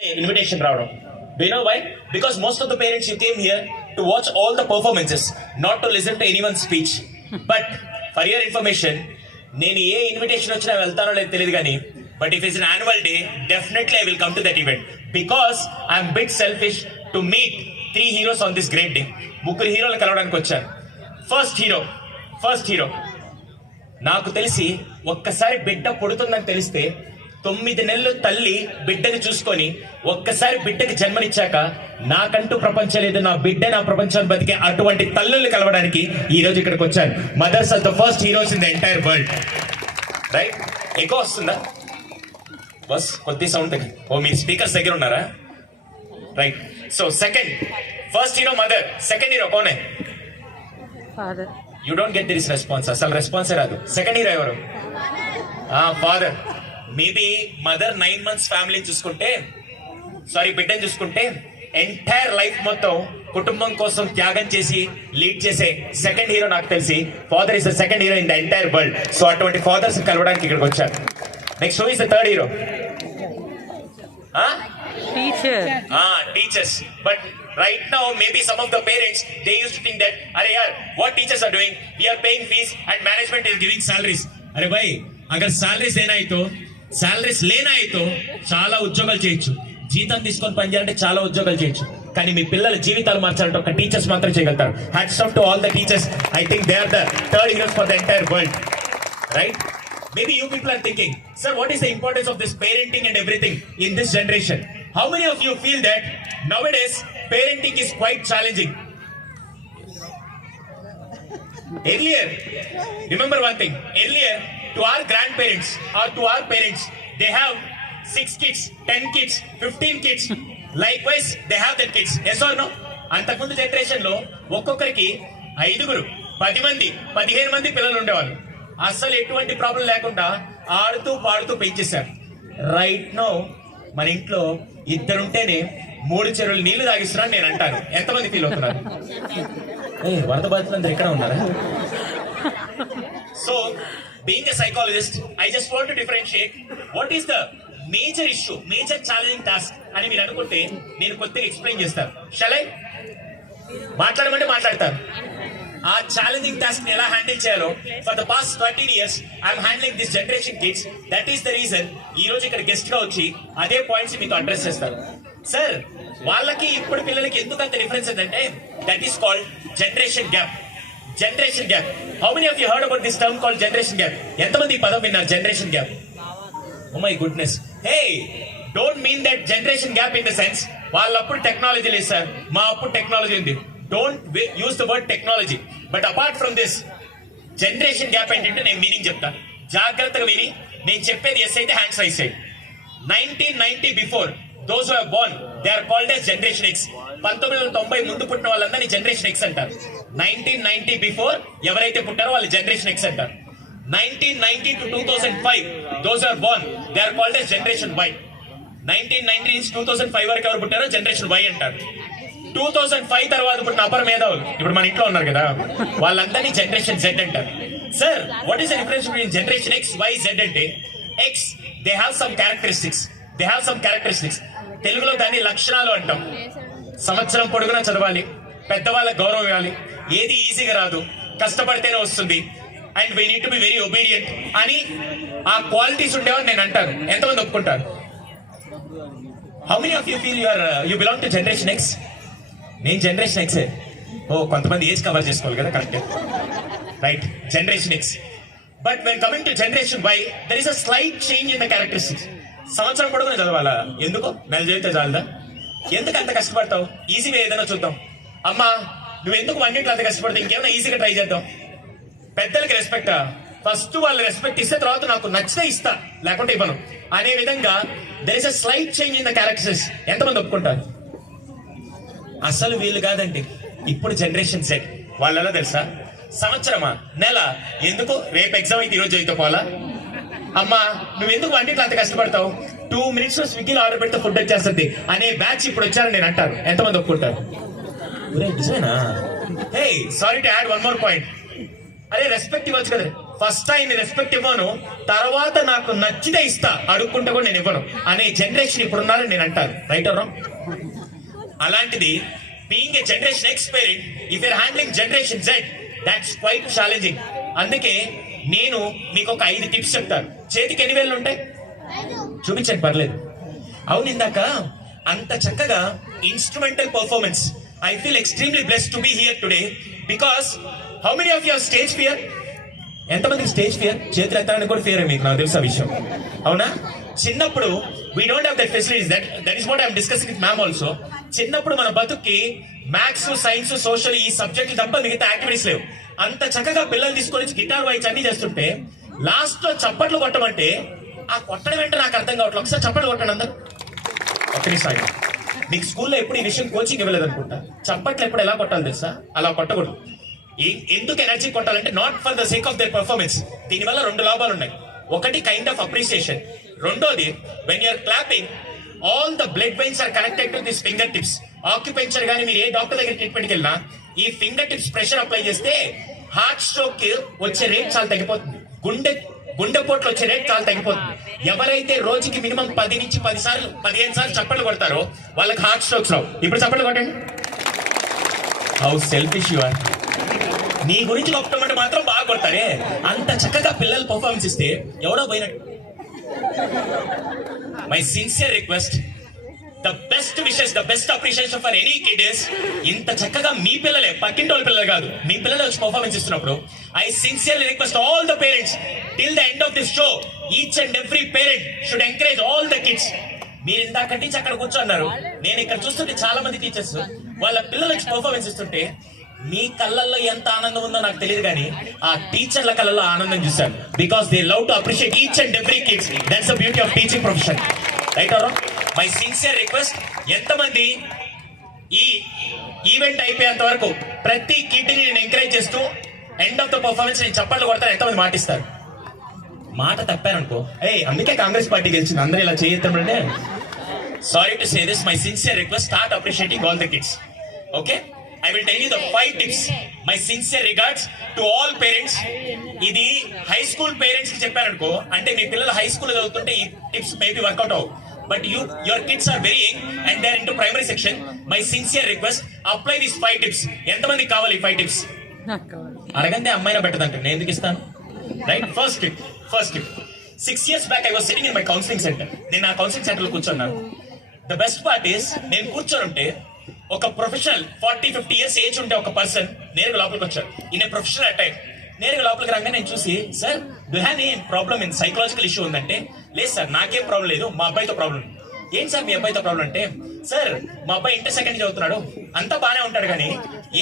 invitation రావడం. Do you know why? Because most of the parents you came here to watch all the performances, not to listen to anyone's speech. But for your information, నేను ఏ invitation వచ్చినా వెళ్తానో లేదు తెలియదు కానీ but if it's an annual day, definitely I will come to that event because I am bit selfish to meet 3 heroes on this great day. 3 హీరోలు కలవడానికి వచ్చాను. First hero నాకు తెలిసి ఒక్కసారి బిడ్డ పుడుతుందని తెలిస్తే 9 నెలలు తల్లి బిడ్డని చూసుకొని ఒక్కసారి బిడ్డకి జన్మనిచ్చాక నాకంటూ ప్రపంచం లేదు, నా బిడ్డ నా ప్రపంచాన్ని బతికే అటువంటి తల్లుల్ని కలవడానికి ఈ రోజు ఇక్కడికి వచ్చాను. Mothers are the first heroes in the entire world. Right? ఎక్కువ వస్తుందా బస్? కొద్ది సౌండ్ దగ్గర. ఓ మీరు స్పీకర్స్ దగ్గర ఉన్నారా? Right. So first hero mother, second hero కోనే? Father. You don't get this response, అసలు రెస్పాన్సే రాదు. సెకండ్ హీరో ఎవరు? ఫాదర్. మేబీ మదర్ 9 months ఫ్యామిలీని చూసుకుంటే, సారీ బిడ్డని చూసుకుంటే, ఎంటైర్ లైఫ్ మొత్తం కుటుంబం కోసం త్యాగం చేసి లీడ్ చేసే సెకండ్ హీరో నాకు తెలిసి father is the second hero in the entire world. So అటువంటి ఫాదర్స్ కలవడానికి ఇక్కడికి వచ్చాను. Next who is the third hero? Teachers. But right now maybe some of the parents they used to think that अरे यार what teachers are doing, we are paying fees and management is giving salaries. अरे भाई अगर salaries లేనా అయితే చాలా ఉద్యోగాలు చేయొచ్చు, జీతం తీసుకొని పనిచేయాలంటే చాలా ఉద్యోగాలు చేయొచ్చు, కానీ మీ పిల్లల జీవితాలు మార్చాలంటే ఒక టీచర్స్ మాత్రం చేయగలుగుతారు. Hats off to all the teachers. I think they are the third heroes for the entire world. Right? Maybe you people are thinking, sir, what is the importance of this parenting and everything in this generation? How many of you feel that nowadays parenting is quite challenging? Earlier, remember one thing, earlier to our grandparents or to our parents, they have 6 kids, 10 kids, 15 kids. Likewise, they have their kids. Yes or no? అంతకుముందు generation లో ఒక్కొక్కరికి 5, 10 మంది, 15 మంది పిల్లలు ఉండేవాళ్ళు. అస్సలు ఎటువంటి problem లేకుండా ఆడుతూ పాడుతూ పెంచేశారు. రైట్ నో మన ఇంట్లో 2 ఉంటేనే 3 చెరువులు నీళ్లు తాగిస్తున్నాను నేను అంటాను. ఎంతమంది ఫీల్ అవుతున్నారు? వరద బాధితులందరూ ఎక్కడ ఉన్నారా? So being a psychologist, I just want to differentiate what is the major issue, major challenging task అని మీరు అనుకుంటే నేను కొద్దిగా ఎక్స్ప్లెయిన్ చేస్తాను. Shall I? మాట్లాడమంటే మాట్లాడతాను. ఆ ఛాలెంజింగ్ టాస్క్ ని ఎలా హ్యాండిల్ చేయాలో for the past 13 years I'm handling this generation kids. That is the reason ఈ రోజు ఇక్కడ గెస్ట్ గా వచ్చి అదే పాయింట్స్ మీతో అడ్రస్ చేస్తారు. సార్ వాళ్ళకి ఇప్పుడు పిల్లలకి ఎందుకు అంత డిఫరెన్స్ ఏంటంటే that is called generation gap. Generation gap. How many of you heard about this term called generation gap? ఎంతమంది ఈ పదం విన్నారు? Generation gap. Oh my goodness. Hey, don't mean that generation gap in the sense వాళ్ళప్పుడు technology లేదు sir, మా అప్పుడు technology ఉంది. Don't use the word technology. But apart from this, generation gap ఏంటంటే నేను మీనింగ్ చెప్తాను. జాగ్రత్తగా విని నేను చెప్పేది ఎస్ అయితే హ్యాండ్స్ రైస్ చేయండి. 1990 before those who are born, they are called as generation X. 1990 ముందు పుట్టిన వాళ్ళందరినీ జనరేషన్ ఎక్స్ అంటారు. 1990 బిఫోర్ ఎవరైతే పుట్టారో వాళ్ళు జనరేషన్ ఎక్స్ అంటారు. 1990 to 2005 those who are born, they are called as generation Y. 1990 నుంచి 2005 వరకు ఎవరు పుట్టారో జనరేషన్ Y అంటారు. 2005 తర్వాత పుట్టిన అపర మేధావులు ఇప్పుడు మన ఇంట్లో ఉన్నారు కదా, వాళ్ళందరినీ జనరేషన్ జెడ్ అంటారు. Sir what is the difference between generation X, Y, Z అంటే X they have some characteristics. తెలుగులో దాన్ని లక్షణాలు అంటాం. సంవత్సరం పొడుగునా చదవాలి, పెద్దవాళ్ళకి గౌరవం ఇవ్వాలి, ఏది ఈజీగా రాదు, కష్టపడితేనే వస్తుంది, and we need to be very obedient అని ఆ క్వాలిటీస్ ఉండేవని నేను అంటాను. ఎంతమంది ఒప్పుకుంటారు? How many of you feel you belong to generation X? నేను జనరేషన్ ఎక్సే. ఓ కొంతమంది ఏజ్ కవర్ చేసుకోవాలి కదా, correct. Right, generation X. But when coming to generation Y there is a slight change in the characteristics. సంవత్సరం పొడుగునే చదవాలా? ఎందుకు? నెల చదివితే చాలదా? ఎందుకు అంత కష్టపడతావు? ఈజీగా ఏదైనా చూద్దాం. అమ్మా నువ్వు ఎందుకు అన్నింటిలో అంత కష్టపడతావు? ఇంకేమైనా ఈజీగా ట్రై చేద్దాం. పెద్దలకి రెస్పెక్ట్, ఫస్ట్ వాళ్ళు రెస్పెక్ట్ ఇస్తే తర్వాత నాకు నచ్చితే ఇస్తా, లేకుంటే ఇవ్వను అనే విధంగా there is a slight change in the characters. ఎంతమంది ఒప్పుకుంటారు? అసలు వీళ్ళు కాదండి ఇప్పుడు జనరేషన్ సెట్. వాళ్ళలో తెలుసా? సంవత్సరమా, నెల, ఎందుకు రేపు ఎగ్జామ్ అయితే ఈరోజు అయితే పోలా? అమ్మా నువ్వు ఎందుకు వంటిట్లో అంత కష్టపడతావు? 2 minutes లో స్విగ్గీలో ఆర్డర్ పెడితే ఫుడ్ వచ్చేస్తుంది అనే బ్యాచ్ ఇప్పుడు వచ్చారని నేను అంటారు. ఎంతమంది ఒప్పుకుంటారు? నిజమేనా? Hey, sorry to add one more point. అరే రెస్పెక్ట్ ఇవ్వచ్చు కదా. ఫస్ట్ ఆయన రెస్పెక్ట్ ఇవ్వను, తర్వాత నాకు నచ్చితే ఇస్తా, అడుక్కుంటే కూడా నేను ఇవ్వను అనే జనరేషన్ ఇప్పుడు ఉన్నారని నేను అంటాను. Right or wrong? అలాంటిది being a generation X parent, if your handling generation Z, that's quite challenging. అందుకే నేను మీకు ఒక 5 టిప్స్ చెప్తాను. చేతికి ఎన్ని వేళ్ళు ఉంటాయి చూపించండి, పర్లేదు. అవును, ఇందాక అంత చక్కగా instrumental performance. I feel extremely blessed to be here today because how many of your stage fear? ఎంతమందికి స్టేజ్ ఫియర్? చేతులు ఎత్తాలని కూడా ఫియర్ మీకు, నాకు తెలుసు ఆ విషయం. అవునా? చిన్నప్పుడు we don't have that facilities. That is what I'm discussing with ma'am also. చిన్నప్పుడు మన బతుక్కి మ్యాథ్స్, సైన్స్, సోషల్ ఈ సబ్జెక్టులు తప్ప మిగతా యాక్టివిటీస్ లేవు. అంత చక్కగా పిల్లలు తీసుకొని గిటార్ వాయిస్ అన్ని చేస్తుంటే లాస్ట్ లో చప్పట్లు కొట్టమంటే ఆ కొట్టడం ఏంటో నాకు అర్థం కావట్లేదు. ఒకసారి చప్పట్లు కొట్టండి అందరు. ఒక్కసారి మీకు స్కూల్లో ఎప్పుడు ఈ విషయం కోచింగ్ ఇవ్వలేదు అనుకుంటా. చప్పట్లు ఎప్పుడు ఎలా కొట్టాలి తెలుసా? అలా కొట్టకూడదు. ఎందుకు ఎనర్జీ కొట్టాలంటే not for the sake of their performance. దీనివల్ల 2 లాభాలు ఉన్నాయి. ఒకటి కైండ్ ఆఫ్ అప్రిసియేషన్, రెండోది when you're clapping all the blood veins are connected to this finger tips. Acupuncture గానీ మీరు ఏ డాక్టర్ దగ్గర ట్రీట్మెంట్కి వెళ్ళినా ఈ ఫింగర్ టిప్స్ ప్రెషర్ అప్లై చేస్తే హార్ట్ స్ట్రోక్ వచ్చే రేట్ చాలా తగ్గిపోతుంది. గుండెపోట్లు వచ్చే రేట్ చాలా తగ్గిపోతుంది. ఎవరైతే రోజుకి మినిమం 10 నుంచి 15 సార్లు చప్పట్లు కొడతారో వాళ్ళకి హార్ట్ స్ట్రోక్స్ రావు. ఇప్పుడు చప్పట్లు కొట్టండి. How selfish you are. నీ గురించి గొప్పమంటే మాత్రం బాగా కొడతారే. అంత చక్కగా పిల్లలు పర్ఫార్మెన్స్ ఇస్తే ఎవడో పోయినట్టు. My sincere request, the best wishes, the best appreciation for any kid is ఇంత చక్కగా మీ పిల్లలే, పక్కింటి వాళ్ళ పిల్లలు కాదు, మీ పిల్లలు వచ్చి పర్ఫార్మెన్స్ ఇస్తున్నప్పుడు I sincerely request all the parents till the end of this show each and every parent should encourage all the kids. మీరు ఇందాక నుంచి అక్కడ కూర్చోన్నారు, నేను ఇక్కడ చూస్తుంటే చాలా మంది టీచర్స్ వాళ్ళ పిల్లలు వచ్చి పర్ఫార్మెన్స్ ఇస్తుంటే మీ కళ్ళల్లో ఎంత ఆనందం ఉందో నాకు తెలియదు, కానీ ఆ టీచర్ల కళ్ళల్లో ఆనందం చూశాను. Because they love to appreciate each and every kids. That's the beauty of teaching profession. Right or wrong? My sincere request, ఎంతమంది ఈ ఈవెంట్ అయిపోయేంత వరకు ప్రతి కిడ్ ని నేను ఎంకరేజ్ చేస్తూ ఎండ్ ఆఫ్ ద పర్ఫార్మెన్స్ నేను చప్పట్లు కొడతాను? ఎంతమంది మాటిస్తారు? మాట తప్పారనుకో, అందుకే కాంగ్రెస్ పార్టీ గెలిచింది. అందరూ ఇలా చేయొద్దామంటే sorry to say this, my sincere request, start appreciating all the kids. Okay, I will tell you the 5 tips. My sincere regards to all parents. ఇది హై స్కూల్ పేరెంట్స్ కి చెప్పారనుకో, అంటే మీ పిల్లలు హై స్కూల్ చదువుతుంటే ఈ టిప్స్ మేబీ వర్కౌట్ అవ్వు. But your kids are very young and they are into primary section. My sincere request, apply this 5 tips. ఎంతమందికి కావాలి ఈ 5 టిప్స్? అడగంటే అమ్మాయినా పెట్టదంటే నేను ఎందుకు ఇస్తాను? Right, first tip. 6 years back I was sitting in my counseling center. నేను ఆ counselling centre లో కూర్చున్నాను. ద బెస్ట్ పార్ట్ ఈస్ నేను కూర్చొని ఉంటే ఒక ప్రొఫెషనల్ 40-50 years ఏజ్ ఉంటే ఒక పర్సన్ నేరుగా లోపలికి వచ్చాడు. In a professional attire. నేరుగా లోపలికి రాగానే నేను చూసి, sir do have a problem in psychological issue ఉందంటే, లేదు సార్ నాకేం ప్రాబ్లం లేదు, మా అబ్బాయితో ప్రాబ్లం. ఏంటి సార్ మీ అబ్బాయితో ప్రాబ్లం అంటే, సార్ మా అబ్బాయి ఇంటర్ సెకండ్ చదువుతున్నాడు, అంతా బానే ఉంటాడు, కానీ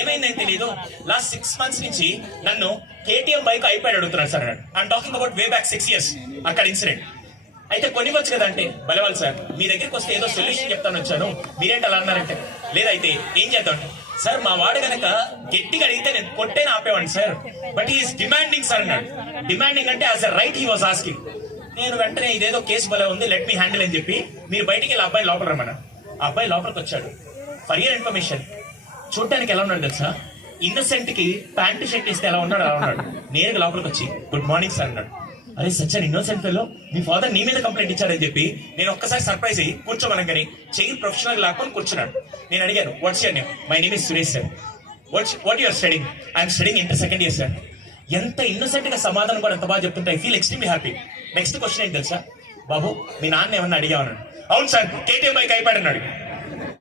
ఏమైందని తెలియదు, లాస్ట్ 6 months నుంచి నన్ను KTM బైక్ ఐప్యాడ్ అడుగుతున్నాడు సార్ అన్నాడు. I'm talking about way back 6 years అక్కడ ఇన్సిడెంట్. అయితే కొనివచ్చు కదా అంటే, బలవాలి సార్ మీ దగ్గరికి వస్తే ఏదో సొల్యూషన్ చెప్తాను వచ్చాను, మీరేంటి అలా అన్నారంటే, లేదైతే ఏం చేద్దాం సార్, మా వాడు గనక గట్టిగా అడిగితే నేను కొట్టేనా ఆపేవాడిని sir, but is demanding sir అన్నాడు. డిమాండింగ్ అంటే as a right he was asking. నేను వెంటనే ఇదేదో కేసు భలే ఉంది, లెట్ మీ హ్యాండిల్ అని చెప్పి మీరు బయటికి వెళ్ళి అబ్బాయి లోపల రమ్మన్నా. ఆ అబ్బాయి లోపలికి వచ్చాడు. ఫర్ యువర్ ఇన్ఫర్మేషన్, చూడటానికి ఎలా ఉన్నాడు తెలుసా? ఇన్నోసెంట్ కి ప్యాంటు షర్ట్ ఇస్తే ఎలా ఉన్నాడు అలా ఉన్నాడు. నేరుగా లోపలికి వచ్చి గుడ్ మార్నింగ్ సార్ అన్నాడు. అరే such an innocent fellow, me father నీ మీద కంప్లైంట్ ఇచ్చారని చెప్పి నేను ఒక్కసారి సర్ప్రైజ్ అయ్యి కూర్చోమనగానే చైర్ ప్రొఫెషనల్ లాక్కొని కూర్చున్నాడు. నేను అడిగాను, what's your name? My name is Suresh sir. What your studying? I'm studying inter second year sir. ఎంత ఇన్నోసెంట్ గా సమాధానం కూడా ఎంత బాగా చెప్తుంటే I feel extremely happy. Next question ఏంటి తెలుసా? బాబు మీ నాన్న ఏమన్నా అడిగామన్నాడు. అవును సార్ KTM బైక్ అయిపోయాడు అన్నాడు.